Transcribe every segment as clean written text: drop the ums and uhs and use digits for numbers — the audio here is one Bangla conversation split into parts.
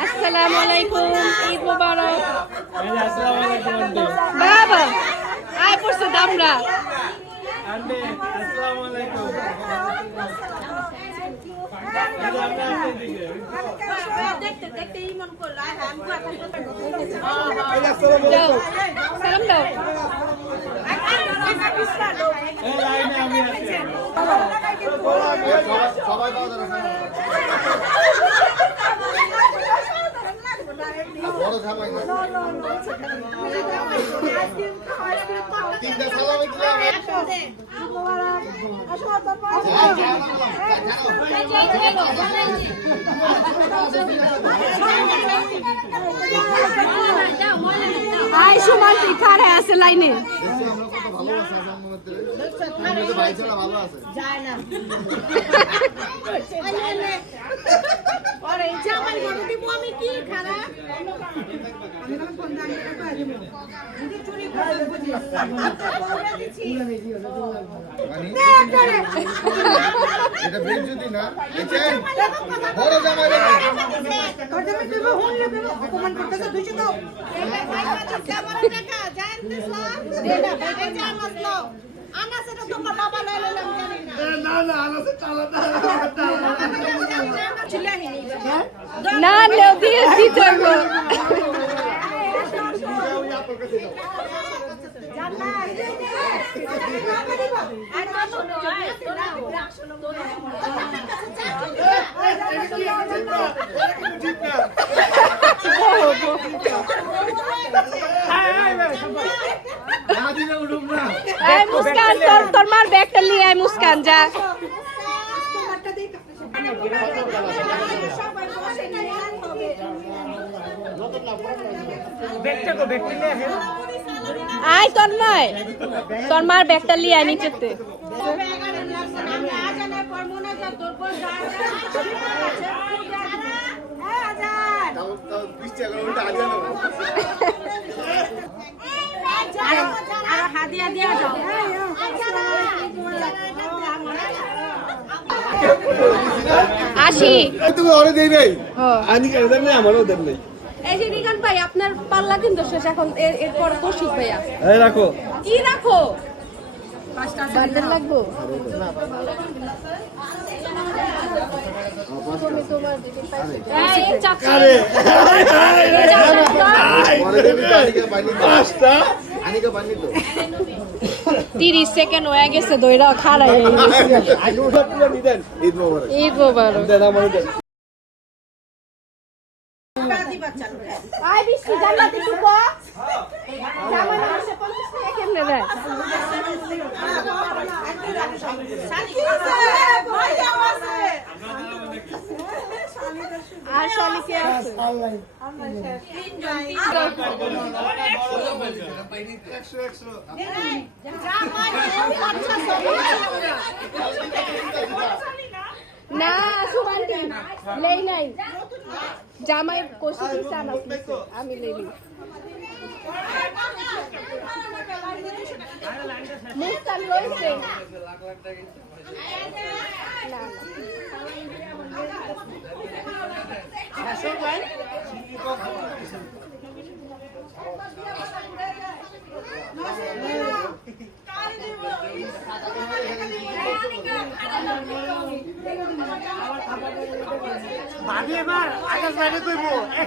Assalamualaikum, Eid Mubarak. Baba, ay purso damra. Ande, assalamualaikum. দেখতে ইমন করলো আর আমি যাও সালাম দাও এই লাইনে আমি আছি সবাই দাও বড় খাবাই না তিনটা সালামে কি হবে আই সুমান খাড়া আছে লাইনে আমরা কত ভালো আছি সম্মানের তো ভাই ছেলে ভালো আছে যায় না আরে জামাই গরু দিব আমি কি খাড়া আমি কোন ফোন দাঁড়ি করে দিব যদি চুরি করে বুঝি বলে দিছি এটা বেশ যদি না এটাই বড় জামাই রে তোর জামাই তুই হল নেবে অপমান করতেছ 200 দাও এই ভাই কাছে আমার টাকা জানতেছ দে না ভাই জানাসলো আনা সেটা তোমার বাবা লাইলাম জানি না না আনা সে চালা না লেও দিয়ে দিতে হবে মুস্কান তোর মার ব্যাগটা নিয়ে আয় মুস্কান যা আয় তোর নয় তোর মার ব্যাগটা নিয়ে আয় নিচেতে হাদিয়া দিয়া যাও আসি তুমি ওরে দেই নাই আনি করে দেন না আমারও দেন নাই এই যে নিগান ভাই আপনার পাল্লা কিন্তু শেষ এখন এরপর কৌশিক ভাইয়া এই রাখো কি রাখো বান্ডেল লাগবো এই চাচি আরে আনিকা বানি তো 30 সেকেন্ড হয়ে গেছে দইরা খাড়াই আগে ওটা পুরো নিদেন ঈদ মোবারক ঈদ মোবারক দেন আমার দেন আই বিশি জান্নাত একটু কো জামানা আসে 50 টাকা কেমনে দেয় শালি আছে ভাই আছে আর শালি কে আছে না সুবান্তি লেই নাই জামাই কোশি দিছে আমি লেই মুস্তান রইছে না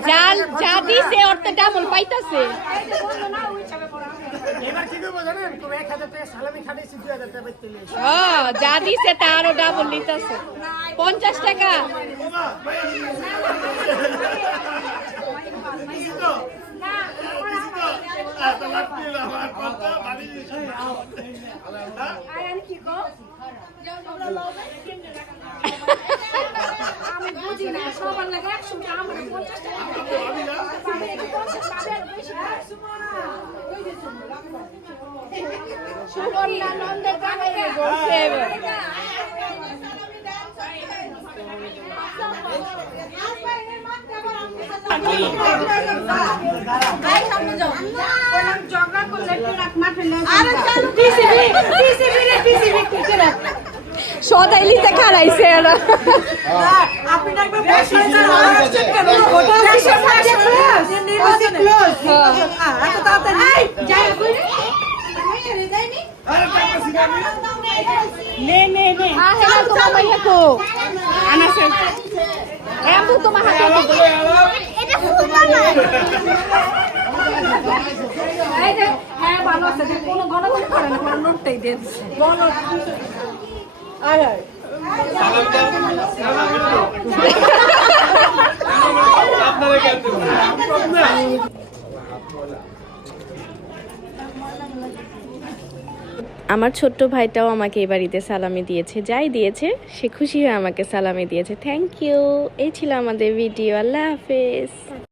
জাল যা দিছে অর্থ ডাবল পাইতাছে এবার কি করব জানেন তুমি 1000 টাকা সালামি খাটাইছি 2000 টাকা বাইতে নিয়েছি যা দিছে তারও ডাবল নিতাছে 50 টাকা আমি বুঝি না সবার লাগে 100 টাকা আমার 50 টাকা সুবর্ণা নন্দের জামাই বলছে ভাই সামনে যাও জগা আরে চলো পিসিবি টিকে রাখ সদাইলিতে খারাইছে এরা আপনি ডাকবে ওটা ক্লোজ এত তাড়াতাড়ি যাই নে হ্যাঁ হ্যাঁ তোমার মাইয়া কো আনাছে এমবু তোমার হাতে এটা ফুটবল না এই যে হ্যাঁ ভালো আছে কোনো গণগণ করে না কোনো নোটটাই দেন গণ আরে আমার ছোট্ট ভাইটাও আমাকে এই বাড়িতে সালামি দিয়েছে, যাই দিয়েছে সে খুশি হয়ে আমাকে সালামি দিয়েছে। Thank you. এই ছিল আমাদের ভিডিও। আল্লাহ হাফেজ।